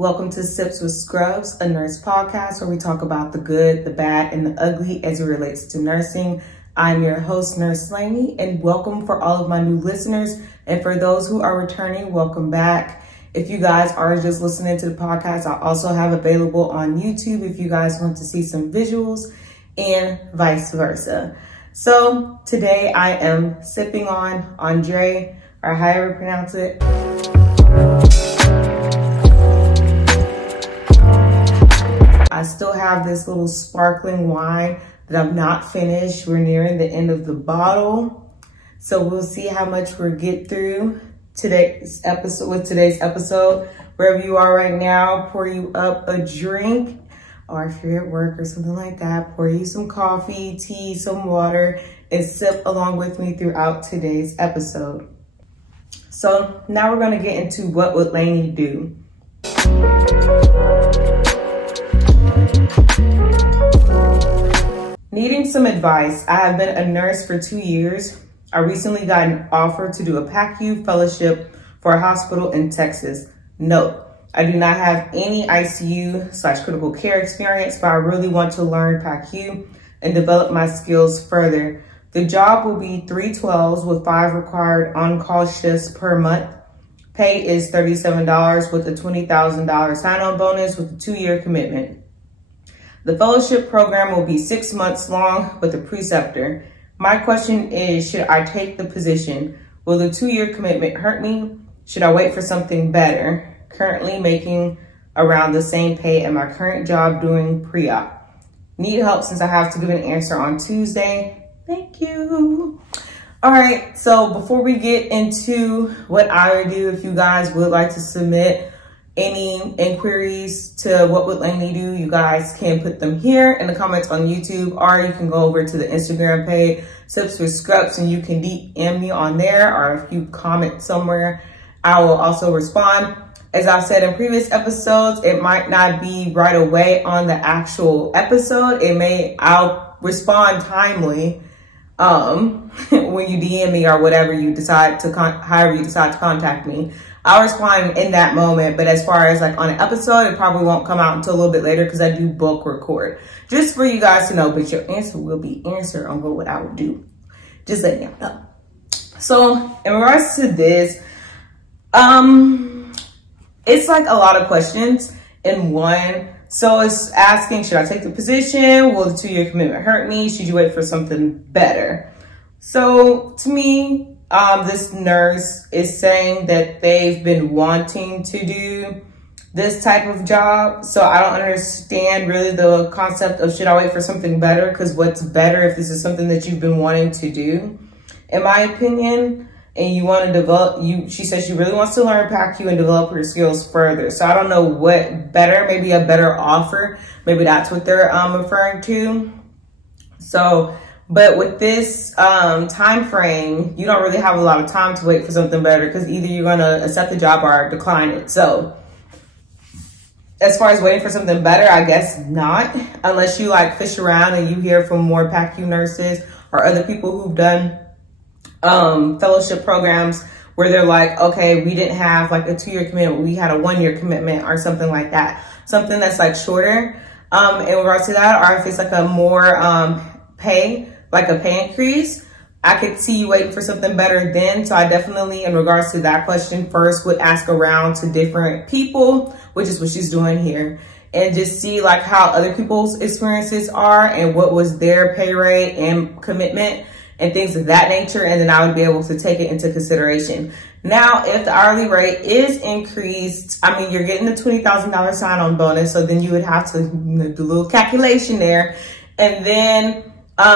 Welcome to Sips with Scrubs, a nurse podcast where we talk about the good, the bad, and the ugly as it relates to nursing. I'm your host, Nurse Lainey, and welcome for all of my new listeners. And for those who are returning, welcome back. If you guys are just listening to the podcast, I also have available on YouTube if you guys want to see some visuals and vice versa. So today I am sipping on Andre, or however you pronounce it. I still have this little sparkling wine that I've not finished. We're nearing the end of the bottle. So we'll see how much we'll get through today's episode. Wherever you are right now, pour you up a drink, or if you're at work or something like that, pour you some coffee, tea, some water, and sip along with me throughout today's episode. So now we're gonna get into what would Lainey do. Needing some advice. I have been a nurse for 2 years. I recently got an offer to do a PACU fellowship for a hospital in Texas. Note, I do not have any ICU/critical care experience, but I really want to learn PACU and develop my skills further. The job will be 312s with 5 required on-call shifts per month. Pay is $37 with a $20,000 sign-on bonus with a 2-year commitment. The fellowship program will be 6 months long with a preceptor. My question is, should I take the position? Will the 2-year commitment hurt me? Should I wait for something better? Currently making around the same pay at my current job doing pre-op. Need help since I have to do an answer on Tuesday. Thank you. All right, so before we get into what I would do, if you guys would like to submit any inquiries to what would Lainey do, you guys can put them here in the comments on YouTube, or you can go over to the Instagram page, Sips with Scrubs, and you can DM me on there, or if you comment somewhere, I will also respond. As I've said in previous episodes, it might not be right away on the actual episode. I'll respond timely when you DM me or whatever you decide to, however you decide to contact me. I'll respond in that moment, but as far as like on an episode, it probably won't come out until a little bit later because I do bulk record. Just for you guys to know, but your answer will be answered on what I would do. Just letting you know. So in regards to this, it's like a lot of questions in one. So it's asking, should I take the position? Will the 2-year commitment hurt me? Should you wait for something better? So to me, this nurse is saying that they've been wanting to do this type of job. So I don't understand really the concept of should I wait for something better? Because what's better if this is something that you've been wanting to do, in my opinion, and you want to develop, she says she really wants to learn PACU and develop her skills further. So I don't know what better, maybe a better offer. Maybe that's what they're referring to. So, but with this time frame, you don't really have a lot of time to wait for something better because either you're going to accept the job or decline it. So as far as waiting for something better, I guess not, unless you like fish around and you hear from more PACU nurses or other people who've done fellowship programs where they're like, okay, we didn't have like a 2-year commitment, we had a 1-year commitment or something like that. Something that's like shorter in regards to that, or if it's like a more pay, like a pay increase, I could see you waiting for something better then. So I definitely, in regards to that question, first would ask around to different people, which is what she's doing here, and just see like how other people's experiences are and what was their pay rate and commitment and things of that nature. And then I would be able to take it into consideration. Now, if the hourly rate is increased, I mean, you're getting the $20,000 sign-on bonus. So then you would have to do a little calculation there. And then,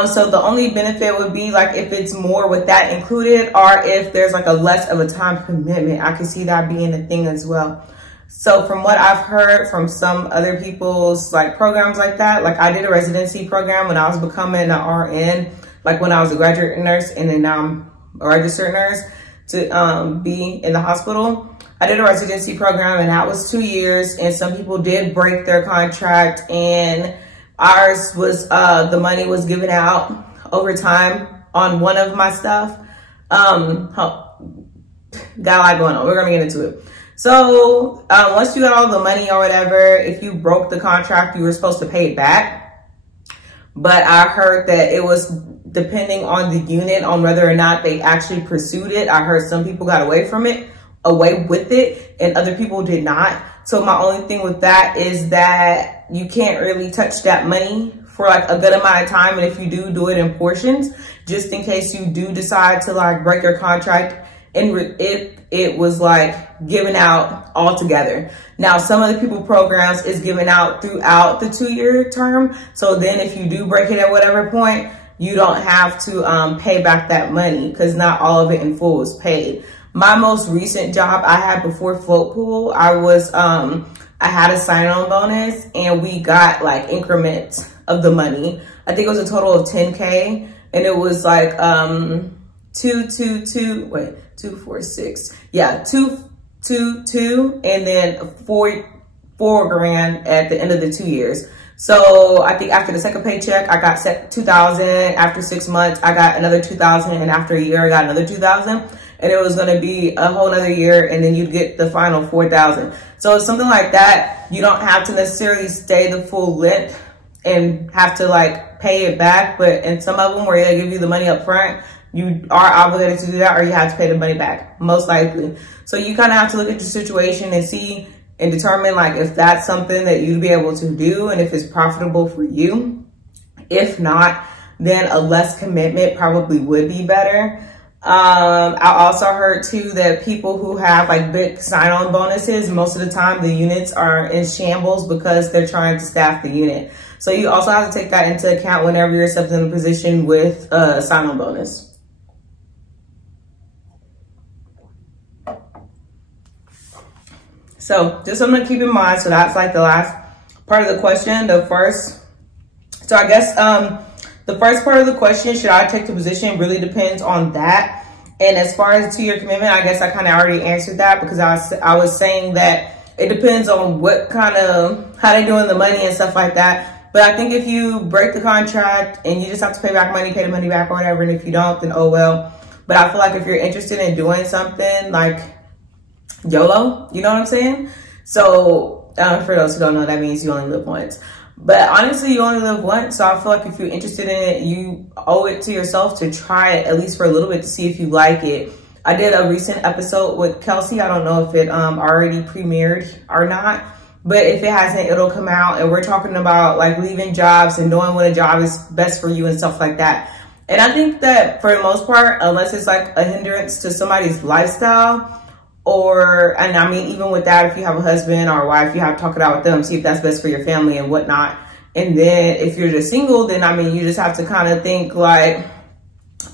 so the only benefit would be like if it's more with that included, or if there's like a less of a time commitment, I could see that being a thing as well. So from what I've heard from some other people's like programs like that, like I did a residency program when I was becoming an RN, like when I was a graduate nurse, and then now I'm a registered nurse to be in the hospital. I did a residency program and that was 2 years, and some people did break their contract, and ours was, the money was given out over time on one of my stuff. Got a lot going on. We're gonna get into it. So once you got all the money or whatever, if you broke the contract, you were supposed to pay it back. But I heard that it was depending on the unit on whether or not they actually pursued it. I heard some people got away with it, and other people did not. So my only thing with that is that you can't really touch that money for like a good amount of time. And if you do it in portions, just in case you do decide to like break your contract, and it was like given out all together. Now, some of the people programs is given out throughout the 2-year term. So then if you do break it at whatever point, you don't have to pay back that money, because not all of it in full was paid. My most recent job I had before Float Pool, I had a sign-on bonus, and we got like increments of the money. I think it was a total of 10K, and it was like 222, 222, and then four grand at the end of the 2 years. So I think after the second paycheck, I got $2,000. After 6 months, I got another $2,000, and after a year, I got another $2,000. And it was going to be a whole nother year, and then you'd get the final $4,000. So it's something like that. You don't have to necessarily stay the full length and have to like pay it back. But in some of them where they give you the money up front, you are obligated to do that, or you have to pay the money back, most likely. So you kind of have to look at your situation and see and determine like if that's something that you'd be able to do and if it's profitable for you. If not, then a less commitment probably would be better. I also heard too that people who have like big sign-on bonuses, most of the time the units are in shambles because they're trying to staff the unit. So you also have to take that into account whenever you're accepting a position with a sign-on bonus. So just something to keep in mind. So that's like the last part of the question. So I guess the first part of the question, should I take the position, really depends on that. And as far as the 2-year commitment, I guess I kind of already answered that, because I was saying that it depends on what kind of, how they doing the money and stuff like that. But I think if you break the contract and you just have to pay back money, pay the money back or whatever. And if you don't, then oh well. But I feel like if you're interested in doing something like YOLO, you know what I'm saying? So for those who don't know, that means you only live once. But honestly, you only live once. So I feel like if you're interested in it, you owe it to yourself to try it at least for a little bit to see if you like it. I did a recent episode with Kelsey. I don't know if it already premiered or not, but if it hasn't, it'll come out. And we're talking about like leaving jobs and knowing when a job is best for you and stuff like that. And I think that for the most part, unless it's like a hindrance to somebody's lifestyle, and I mean, even with that, if you have a husband or a wife, you have to talk it out with them, see if that's best for your family and whatnot. And then if you're just single, then I mean, you just have to kind of think like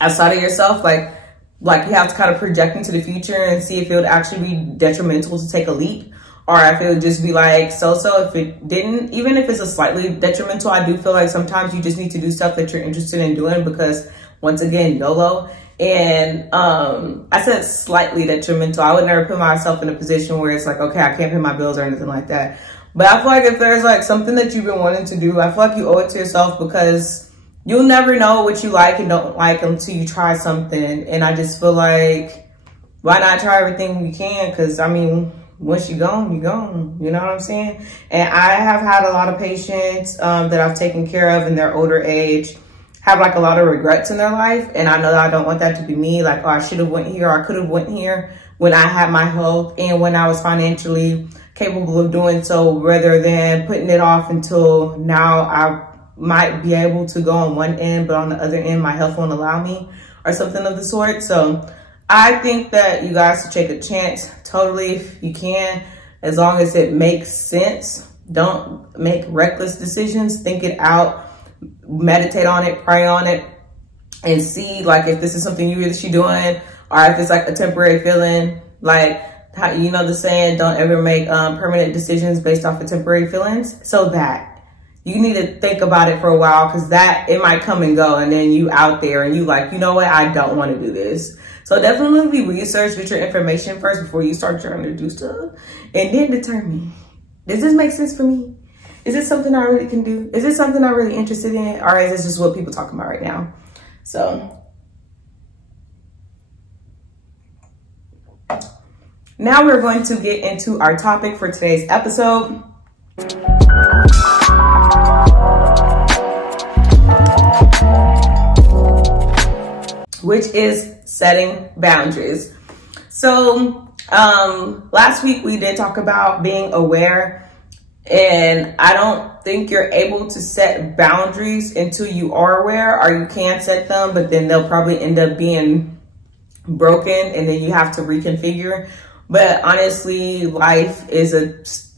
outside of yourself, like you have to kind of project into the future and see if it would actually be detrimental to take a leap, or if it would just be like so-so. If it didn't, even if it's a slightly detrimental, I do feel like sometimes you just need to do stuff that you're interested in doing, because once again, YOLO. And I said slightly detrimental. I would never put myself in a position where it's like, okay, I can't pay my bills or anything like that. But I feel like if there's like something that you've been wanting to do, I feel like you owe it to yourself, because you'll never know what you like and don't like until you try something. And I just feel like, why not try everything you can? Because I mean, once you're gone, you're gone. You know what I'm saying? And I have had a lot of patients that I've taken care of in their older age have like a lot of regrets in their life. And I know that I don't want that to be me. Like, oh, I should have went here, or I could have went here when I had my health and when I was financially capable of doing so, rather than putting it off until now. I might be able to go on one end, but on the other end, my health won't allow me, or something of the sort. So I think that you guys should take a chance totally if you can, as long as it makes sense. Don't make reckless decisions. Think it out. Meditate on it, pray on it, and see like if this is something you really should be doing, or if it's like a temporary feeling. Like, how, you know the saying, don't ever make permanent decisions based off of temporary feelings. So that you need to think about it for a while, because that it might come and go, and then you out there and you like, you know what, I don't want to do this. So definitely research, get your information first before you start trying to do stuff, and then determine, does this make sense for me? Is this something I really can do? Is this something I'm really interested in? Or is this just what people talking about right now? So Now we're going to get into our topic for today's episode. Which is setting boundaries. So last week we did talk about being aware, and I don't think you're able to set boundaries until you are aware, or you can set them, but then they'll probably end up being broken and then you have to reconfigure. But honestly, life is a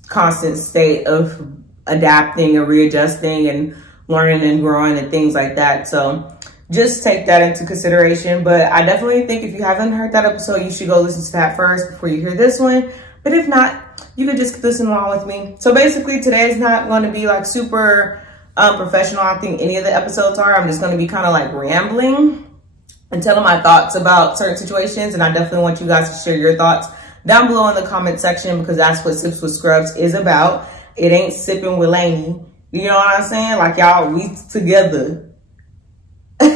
constant state of adapting and readjusting and learning and growing and things like that. So just take that into consideration. But I definitely think if you haven't heard that episode, you should go listen to that first before you hear this one. But if not, you could just listen along with me. So basically today is not going to be like super professional. I think any of the episodes are. I'm just going to be kind of like rambling and telling my thoughts about certain situations. And I definitely want you guys to share your thoughts down below in the comment section, because that's what Sips with Scrubs is about. It ain't sipping with Lainey. You know what I'm saying? Like, y'all, we together. All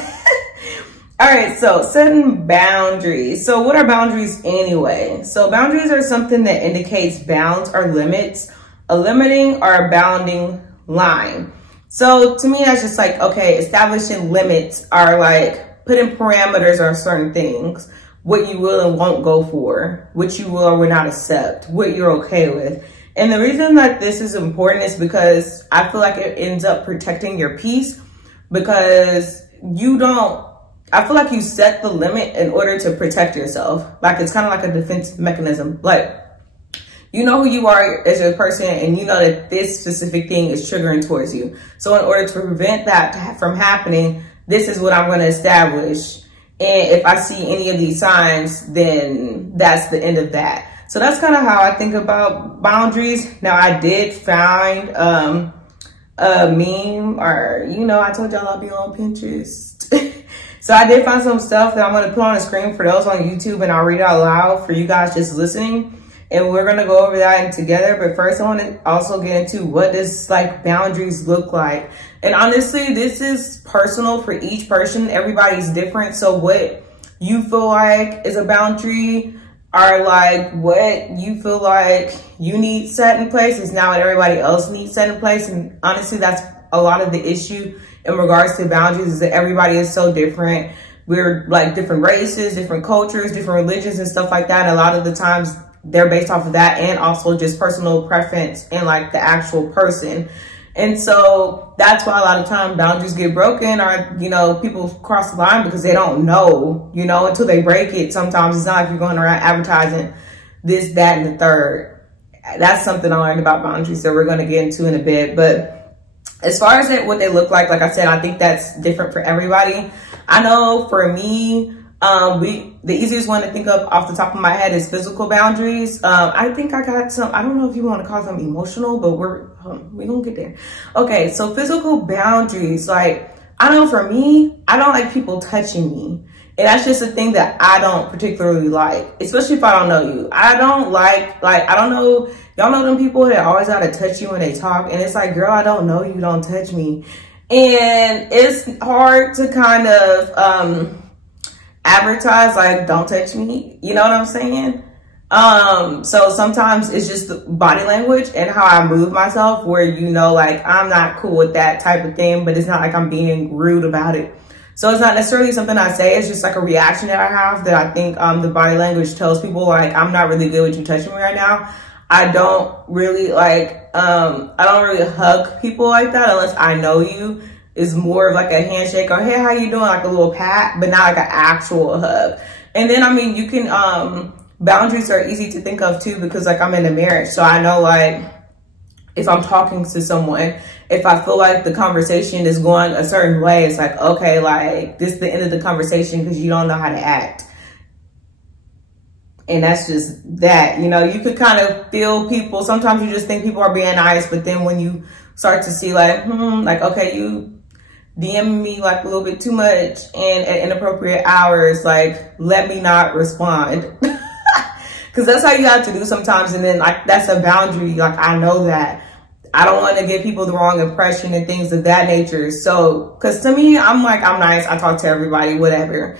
right, so setting boundaries. So what are boundaries anyway? So boundaries are something that indicates bounds or limits, a limiting or a bounding line. So to me, that's just like, okay, establishing limits are like putting parameters on certain things, what you will and won't go for, what you will or will not accept, what you're okay with. And the reason that this is important is because I feel like it ends up protecting your peace, because I feel like you set the limit in order to protect yourself. Like, it's kind of like a defense mechanism. Like, you know who you are as a person, and you know that this specific thing is triggering towards you. So in order to prevent that from happening, this is what I'm going to establish. And if I see any of these signs, then that's the end of that. So that's kind of how I think about boundaries. Now, I did find a meme, or, you know, I told y'all I'll be on Pinterest. So I did find some stuff that I'm going to put on the screen for those on YouTube, and I'll read it out loud for you guys just listening. And we're going to go over that together. But first, I want to also get into what does like boundaries look like. And honestly, this is personal for each person. Everybody's different. So what you feel like is a boundary, or like what you feel like you need set in place, is now what everybody else needs set in place. And honestly, that's a lot of the issue in regards to boundaries, is that everybody is so different. We're like different races, different cultures, different religions and stuff like that. And a lot of the times they're based off of that, and also just personal preference and like the actual person. And so that's why a lot of times boundaries get broken, or, you know, people cross the line because they don't know, you know, until they break it. Sometimes it's not like you're going around advertising this, that, and the third. That's something I learned about boundaries that we're going to get into in a bit. But as far as what they look like I said, I think that's different for everybody. I know for me, the easiest one to think of off the top of my head is physical boundaries. I think I got some, I don't know if you want to call them emotional, but we don't get there. Okay, so physical boundaries, like, I know for me, I don't like people touching me. And that's just a thing that I don't particularly like, especially if I don't know you. I don't like, I don't know, y'all know them people that always gotta touch you when they talk. And it's like, girl, I don't know you, don't touch me. And it's hard to kind of advertise, like, don't touch me. You know what I'm saying? So sometimes it's just the body language and how I move myself, where, you know, like, I'm not cool with that type of thing, but it's not like I'm being rude about it. So it's not necessarily something I say, it's just like a reaction that I have, that I think the body language tells people, like, I'm not really good with you touching me right now. I don't really like, I don't really hug people like that unless I know you. It's more of like a handshake, or hey, how you doing? Like a little pat, but not like an actual hug. And then, I mean, you can, boundaries are easy to think of too, because like I'm in a marriage. So I know, like, if I'm talking to someone, if I feel like the conversation is going a certain way, it's like, okay, like, this is the end of the conversation because you don't know how to act. And that's just that, you know, you could kind of feel people. Sometimes you just think people are being nice, but then when you start to see like, like, okay, you DM me like a little bit too much and at inappropriate hours, like, let me not respond. Cause that's how you have to do sometimes. And then like, that's a boundary. Like, I know that I don't want to give people the wrong impression and things of that nature. So, cause to me, I'm like, I'm nice. I talk to everybody, whatever.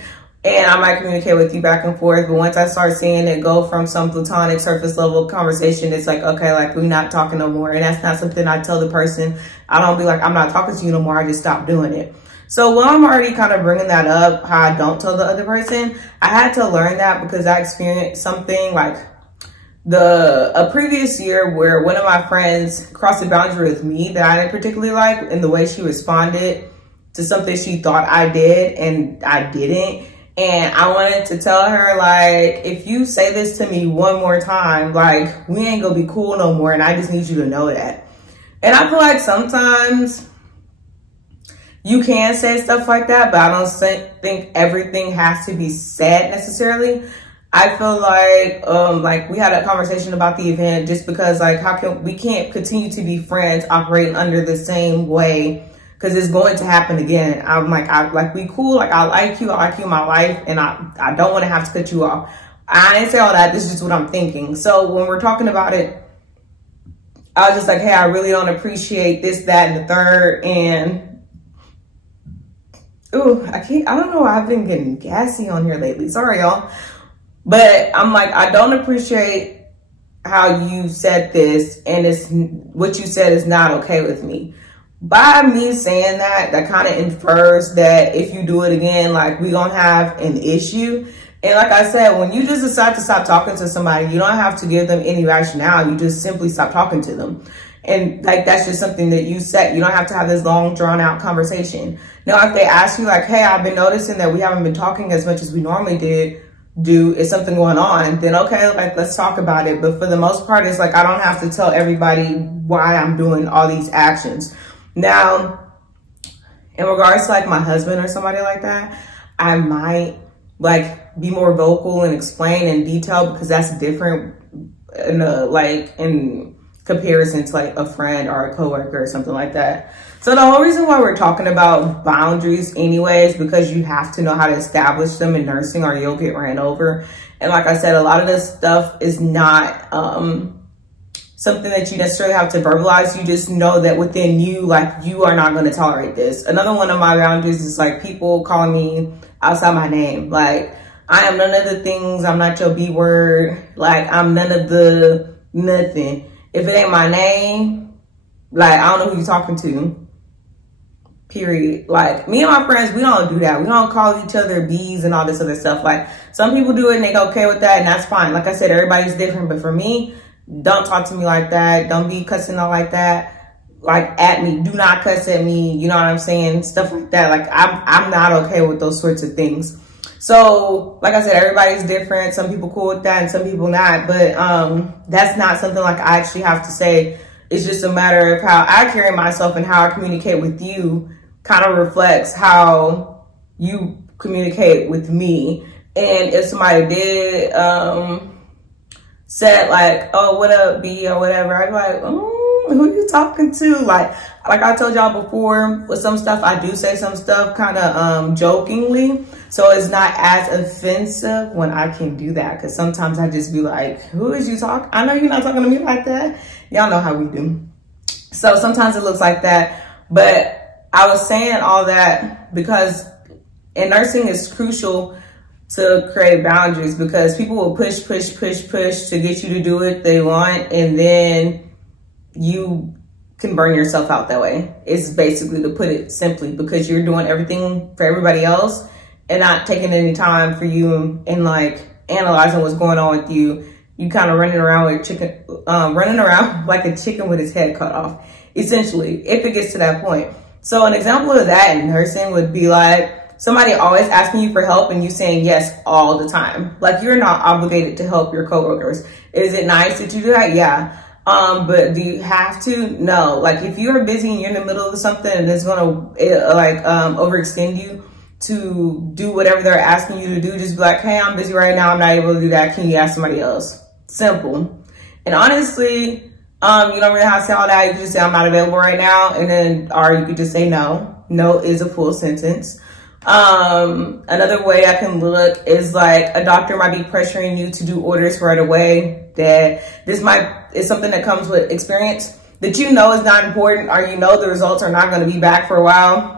and I might communicate with you back and forth. But once I start seeing it go from some platonic surface level conversation, it's like, okay, like we're not talking no more. And that's not something I tell the person. I don't be like, I'm not talking to you no more. I just stop doing it. So while I'm already kind of bringing that up, how I don't tell the other person, I had to learn that because I experienced something like a previous year where one of my friends crossed a boundary with me that I didn't particularly like, in the way she responded to something she thought I did and I didn't. And I wanted to tell her, like, if you say this to me one more time, like, we ain't gonna be cool no more. And I just need you to know that. And I feel like sometimes you can say stuff like that, but I don't think everything has to be said necessarily. I feel like we had a conversation about the event just because, like, we can't continue to be friends operating under the same way, because it's going to happen again. I'm like, we cool. Like, I like you in my life, and I don't want to have to cut you off. I didn't say all that. This is just what I'm thinking. So when we're talking about it, I was just like, hey, I really don't appreciate this, that, and the third. And, ooh, I don't know. I've been getting gassy on here lately. Sorry, y'all. But I'm like, I don't appreciate how you said this, and what you said is not okay with me. By me saying that kind of infers that if you do it again, like, we gonna have an issue. And like I said, when you just decide to stop talking to somebody, you don't have to give them any rationale. You just simply stop talking to them. And like, that's just something that you set. You don't have to have this long drawn out conversation. Now, if they ask you like, hey, I've been noticing that we haven't been talking as much as we normally do, is something going on? Then okay, like, let's talk about it. But for the most part, it's like, I don't have to tell everybody why I'm doing all these actions. Now, in regards to like my husband or somebody like that, I might like be more vocal and explain in detail, because that's different in comparison to like a friend or a coworker or something like that. So the whole reason why we're talking about boundaries anyway is because you have to know how to establish them in nursing, or you'll get ran over. And like I said, a lot of this stuff is not something that you necessarily have to verbalize. You just know that within you, like, you are not going to tolerate this. Another one of my boundaries is like people calling me outside my name. Like, I am none of the things. I'm not your B word. Like, I'm none of the nothing. If it ain't my name, like, I don't know who you're talking to, period. Like, me and my friends, we don't do that. We don't call each other B's and all this other stuff. Like, some people do it and they go okay with that, and that's fine. Like I said, everybody's different. But for me, don't talk to me like that. Don't be cussing out like that, like, at me. Do not cuss at me. You know what I'm saying? Stuff like that. Like, I'm not okay with those sorts of things. So, like I said, everybody's different. Some people cool with that and some people not. But that's not something like I actually have to say. It's just a matter of how I carry myself, and how I communicate with you kind of reflects how you communicate with me. And if somebody did said like, oh, what up, B, or whatever, I'd be like, who you talking to? Like I told y'all before, with some stuff, I do say some stuff kind of jokingly, so it's not as offensive when I can do that. Because sometimes I just be like, who is you talking? I know you're not talking to me like that. Y'all know how we do. So sometimes it looks like that. But I was saying all that because in nursing, it's crucial to create boundaries, because people will push to get you to do what they want, and then you can burn yourself out that way. It's basically, to put it simply, because you're doing everything for everybody else and not taking any time for you and like analyzing what's going on with you. You kind of running around like a chicken with its head cut off, essentially, if it gets to that point. So an example of that in nursing would be like somebody always asking you for help and you saying yes all the time. Like, you're not obligated to help your coworkers. Is it nice that you do that? Yeah. But do you have to? No. Like, if you're busy and you're in the middle of something and it's gonna overextend you to do whatever they're asking you to do, just be like, hey, I'm busy right now, I'm not able to do that, can you ask somebody else? Simple. And honestly, you don't really have to say all that. You can just say, I'm not available right now, and then, or you could just say no. No is a full sentence. Another way I can look is like a doctor might be pressuring you to do orders right away. That this is something that comes with experience, that you know is not important, or you know the results are not going to be back for a while.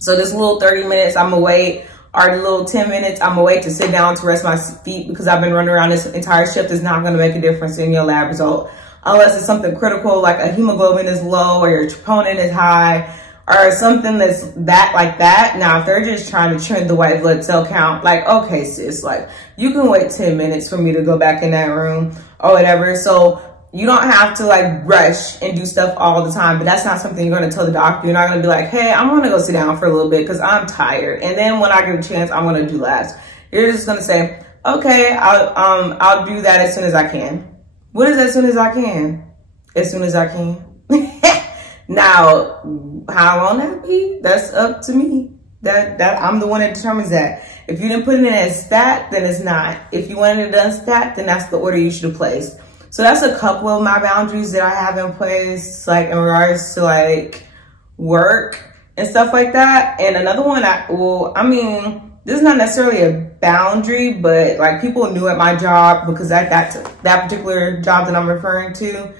So this little 30 minutes I'm gonna wait, All right, a little 10 minutes, I'm gonna wait to sit down to rest my feet because I've been running around this entire shift is not gonna make a difference in your lab result. Unless it's something critical, like a hemoglobin is low or your troponin is high or something that's like that. Now, if they're just trying to trend the white blood cell count, like, okay, sis, like you can wait 10 minutes for me to go back in that room or whatever. So you don't have to like rush and do stuff all the time, but that's not something you're gonna tell the doctor. You're not gonna be like, hey, I'm gonna go sit down for a little bit because I'm tired. And then when I get a chance, I'm gonna do last. You're just gonna say, okay, I'll do that as soon as I can. What is as soon as I can? As soon as I can. Now, how long that be? That's up to me. That I'm the one that determines that. If you didn't put it in as stat, then it's not. If you wanted it done stat, then that's the order you should have placed. So that's a couple of my boundaries that I have in place, like in regards to like work and stuff like that. And another one, this is not necessarily a boundary, but like people knew at my job because that particular job that I'm referring to,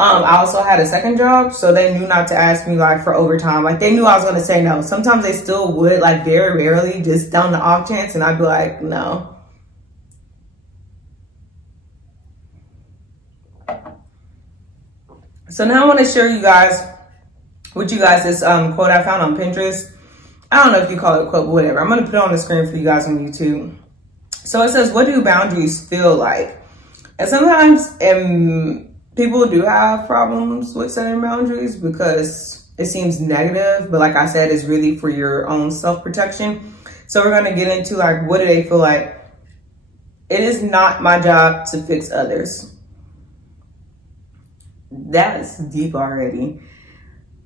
I also had a second job. So they knew not to ask me like for overtime. Like they knew I was going to say no. Sometimes they still would, like very rarely, just on the off chance. And I'd be like, no. So now I want to share with you guys this quote I found on Pinterest. I don't know if you call it a quote, but whatever. I'm going to put it on the screen for you guys on YouTube. So it says, what do boundaries feel like? And sometimes people do have problems with setting boundaries because it seems negative. But like I said, it's really for your own self-protection. So we're going to get into like, what do they feel like? It is not my job to fix others. That's deep already.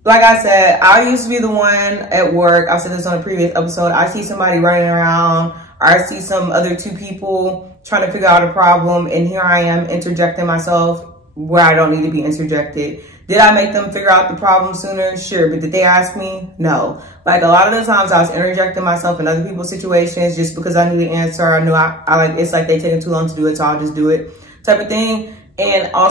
Like I said, I used to be the one at work. I said this on a previous episode. I see somebody running around, or I see some other two people trying to figure out a problem, and here I am interjecting myself where I don't need to be interjected. Did I make them figure out the problem sooner? Sure. But did they ask me? No. Like a lot of the times I was interjecting myself in other people's situations just because I knew the answer. I knew I like, it's like they taking too long to do it, so I'll just do it type of thing. And also,